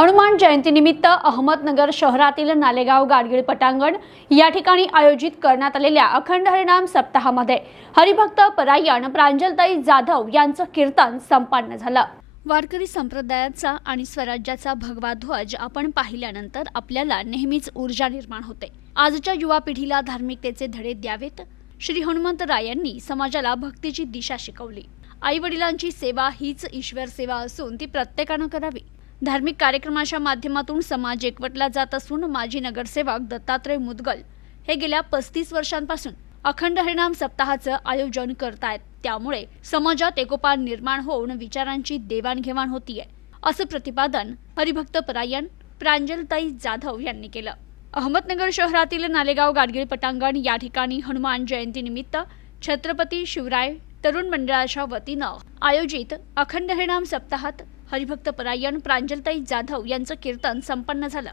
हनुमान जयंतीनिमित्त अहमदनगर शहरातील नालेगाव गाडगीळ पटांगण या ठिकाणी आयोजित करण्यात आलेल्या अखंड हरिनाम सप्ताहामध्ये हरिभक्त परायण प्रांजलताई जाधव यांचं कीर्तन संपन्न झालं. वारकरी संप्रदायाचा आणि स्वराज्याचा भगवा ध्वज आपण पाहिल्यानंतर आपल्याला नेहमीच ऊर्जा निर्माण होते. आजच्या युवा पिढीला धार्मिकतेचे धडे द्यावेत. श्री हनुमंतरायांनी समाजाला भक्तीची दिशा शिकवली. आई वडिलांची सेवा हीच ईश्वर सेवा असून ती प्रत्येकानं करावी. धार्मिक कार्यक्रमाच्या माध्यमातून समाज एकवटला जात असून माजी नगरसेवक दत्तात्रय मुदगल हे गेल्या पस्तीस वर्षांपासून अखंड हरिणाम सप्ताहाचं आयोजन करतायत. त्यामुळे समाजात एकोपा निर्माण होऊन विचारांची देवाणघेवाण होतीये असं प्रतिपादन हरिभक्त परायण प्रांजलताई जाधव यांनी केलं. अहमदनगर शहरातील नालेगाव गाडगीळ पटांगण या ठिकाणी हनुमान जयंतीनिमित्त छत्रपती शिवराय तरुण मंडळाच्या वतीनं आयोजित अखंड हरिणाम सप्ताहात हरिभक्त परायण प्रांजलताई जाधव यांचं कीर्तन संपन्न झालं.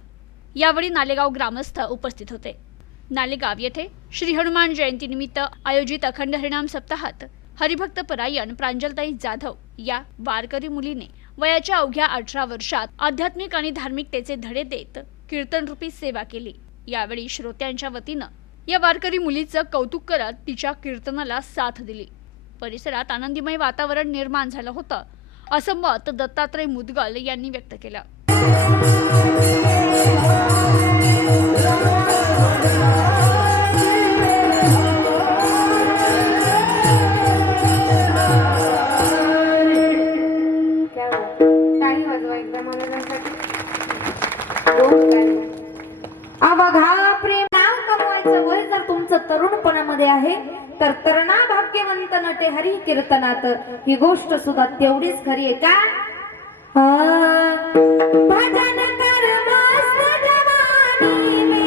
यावेळी नालेगाव ग्रामस्थ उपस्थित होते. नालेगाव येथे श्री हनुमान जयंतीनिमित्त आयोजित अखंड हरिणाम सप्ताहात हरिभक्त परायण प्रांजलताई जाधव या वारकरी मुलीने वयाच्या अवघ्या अठरा वर्षात आध्यात्मिक आणि धार्मिकतेचे धडे देत कीर्तनरूपी सेवा केली. यावेळी श्रोत्यांच्या वतीनं या वारकरी मुलीचं कौतुक करत तिच्या कीर्तनाला साथ दिली. परिसरात आनंदीमय वातावरण निर्माण झालं होतं. असं मत दत्तात्रय मुदगल यांनी व्यक्त केलं. तरुणपणामध्ये आहे. तर तरणा भाग्यवंत नटे हरी कीर्तनात ही गोष्ट सुद्धा तेवढीच खरी आहे का? भजन कर मस्त जवानी में.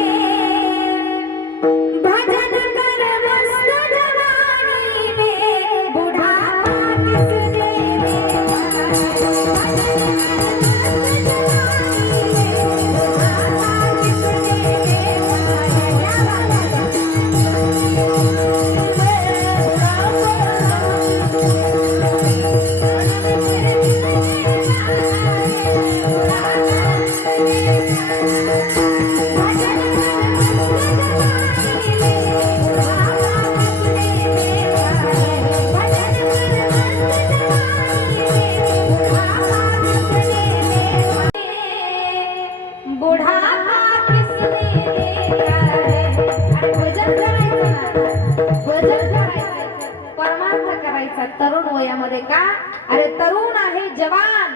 वयामध्ये का? अरे तरुण आहे जवान.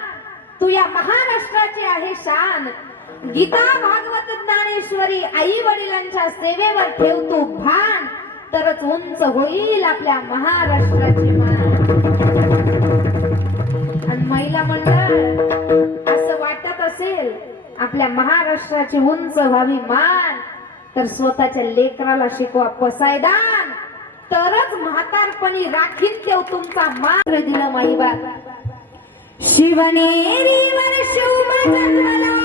तू या महाराष्ट्राची आहे शान. गीता भागवत ज्ञानेश्वरी आई वडिलांच्या सेवेवर ठेवतो भान. तरच उंच होईल आपल्या महाराष्ट्राची मान. आणि महिला मंडळ असं वाटत असेल आपल्या महाराष्ट्राची उंच व्हावी मान. तर स्वतःच्या लेकराला शिकवा पसायदान. तरच म्हातारपणी राखीत देव तुमचा मात्र दिलं माईबा शिवनेरीवर शिव जन्मला.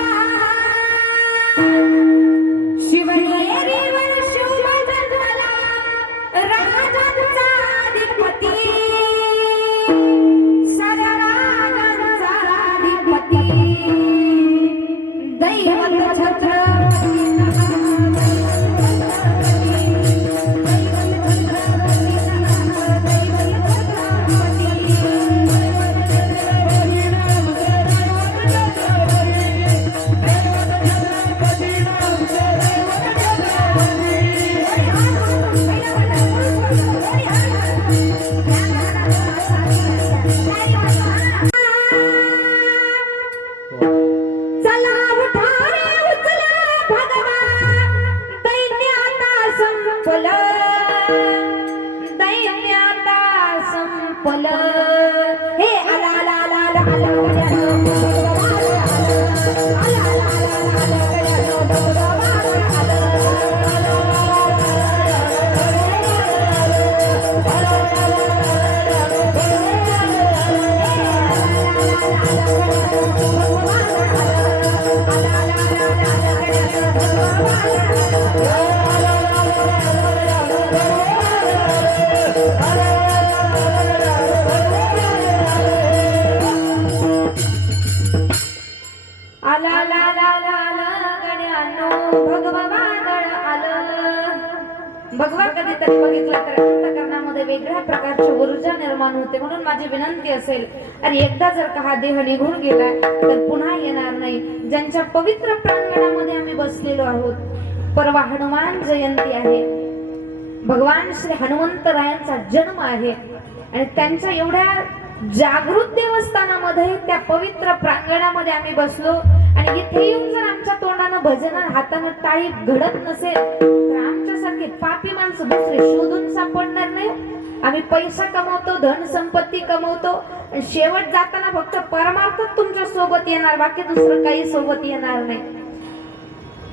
शिवनेरीवर शिव जन्मला. राजांचा अधिपती. अधिपती. दैवत छत्रपती. कधीतरी बघितलं तर अंतकरणामध्ये वेगळ्या प्रकारची ऊर्जा निर्माण होते. म्हणून माझी विनंती असेल आणि एकदा जर का हा देह निघून गेला तर पुन्हा येणार नाही. ज्यांच्या पवित्र प्रांगणामध्ये आम्ही बसलेलो आहोत परवा हनुमान जयंती आहे. भगवान श्री हनुमंतरायांचा जन्म आहे. आणि त्यांच्या एवढ्या जागृत देवस्थानामध्ये त्या पवित्र प्रांगणामध्ये आम्ही बसलो. आणि इथे येऊन जर आमच्या तोंडानं भजन हातानं टाळी घडत नसेल तर आमच्यासारखे पापी माणसं दुसरे शोधून सापडणार नाही आम्ही पैसा कमवतो धन संपत्ती कमवतो. आणि शेवट जाताना फक्त परमार्थच तुमच्यासोबत येणार बाकी दुसरं काही सोबत येणार नाही.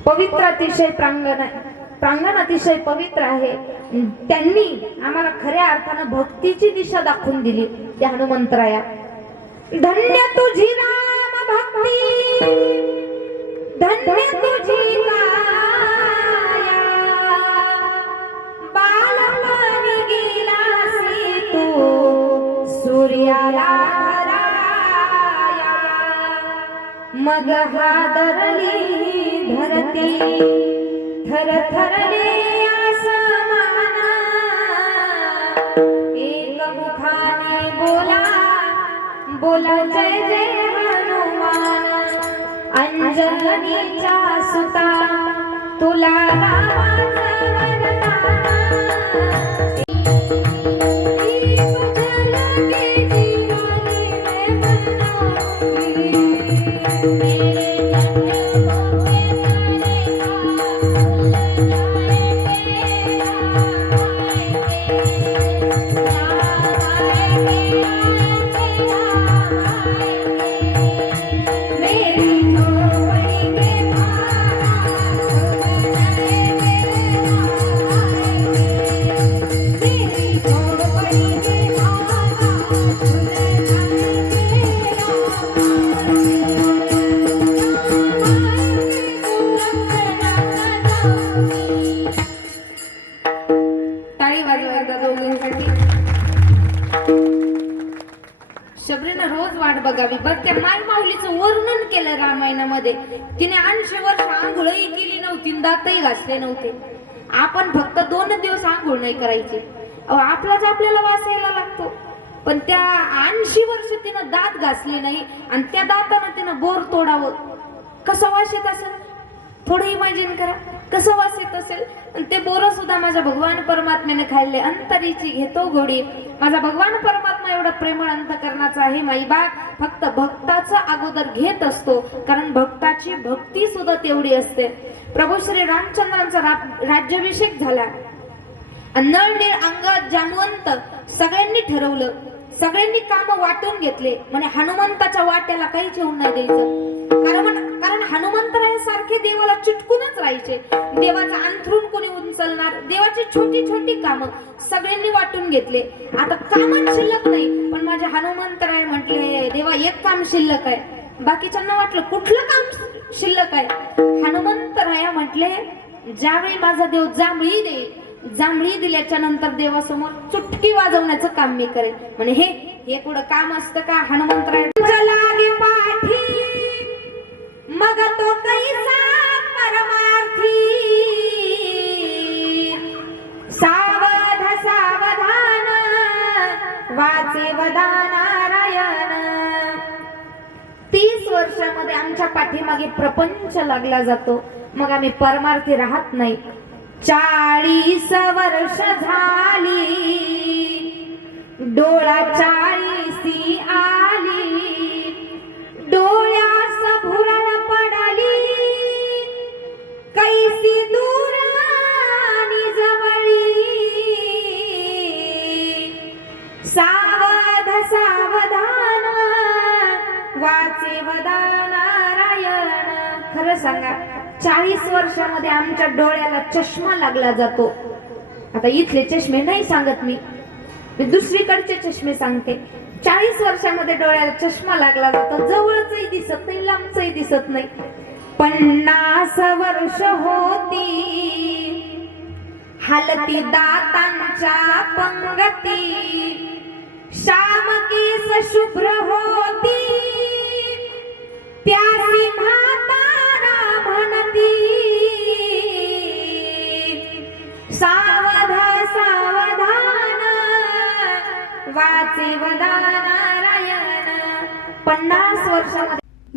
पवित्र अतिशय प्रांगण आहे. प्रांगण अतिशय पवित्र आहे. त्यांनी आम्हाला खऱ्या अर्थानं भक्तीची दिशा दाखवून दिली. त्या हनुमंतराया धन्य तुझी राम भक्ती धन्य तुझी काया बालपणी गेलासी तू सूर्याला मग हादरली धरती थर थरले आसमाना बोला जय जय हनुमान अंजनीचा सुता तुला रामाचं वरदान. टाळी वाजवा एकदा शबरीनं रोज वाट बघावी. बघ त्या माय माऊलीचं वर्णन केलं रामायणामध्ये. तिने ऐंशी वर्ष आंघोळही केली नव्हती दातही घासले नव्हते. आपण फक्त दोन दिवस आंघोळ नाही करायची. अहो आपलाच आपल्याला वास यायला लागतो. पण त्या ऐंशी वर्ष तिनं दात घासले नाही आणि त्या दातानं तिनं बोर तोडावं. कसं वास येत असेल? थोडं इमॅजिन करा. कसं वास येत असेल? आणि ते बोरं सुद्धा माझ्या भगवान परमात्म्याने खाल्ले. अंतरीची घेतो घोडी माझा भगवान परमात्मा एवढा प्रेमळ अंतकरणाचा आहे माईबाग फक्त भक्ताचा अगोदर घेत असतो. कारण भक्ताची भक्ती सुद्धा तेवढी असते. प्रभू श्री रामचंद्रांचा राज्याभिषेक झाला. नळनीळ अंगात जामवंत सगळ्यांनी ठरवलं. सगळ्यांनी काम वाटून घेतले. म्हणजे हनुमंताच्या वाट्याला काहीच येऊन नाही द्यायचं. कारण कारण हनुमंतरायासारखे देवाला चिटकूनच राहायचे. देवाचं अंथरून कोणी उचलणार? देवाची छोटी छोटी कामं सगळ्यांनी वाटून घेतले. आता कामच शिल्लक नाही पण माझे हनुमंतराय म्हटले देवा एक काम शिल्लक आहे. बाकीच्यांना वाटलं कुठलं काम शिल्लक आहे? हनुमंतराया म्हटले ज्यावेळी माझा देव जांभळी दे जांभळी दिल्याच्या नंतर देवासमोर चुटकी वाजवण्याचं काम मी करेन. म्हणे हे हे कुठं काम असतं का हनुमंतराय लागे पाठी मग तो कैसा परमार्थी। सावध सावधान वाचे वदा नारायण तीस वर्षामध्ये आमच्या पाठीमागे प्रपंच लागला जातो. मग आम्ही परमार्थी राहत नाही. चाळीस वर्ष झाली. डोळा चाळीसी आली. डोळ्यास भुरळ कैसी दूर आणि जवळी. सावध सावधान वाचे नारायण खरं सांगा चाळीस वर्षामध्ये आमच्या डोळ्याला चष्मा लागला जातो. आता इथले चष्मे नाही सांगत मी. मी दुसरीकडचे चष्मे सांगते. चाळीस वर्षामध्ये डोळ्याला चष्मा लागला जातो. जवळचही दिसत नाही लांबचही दिसत नाही. पन्नास वर्ष होती. हलती दातांच्या पंगती. श्याम केस शुभ्र होती. त्यासी माता म्हणती. सावधा सावधान. वाचे वदानारायण पन्नास वर्षामध्ये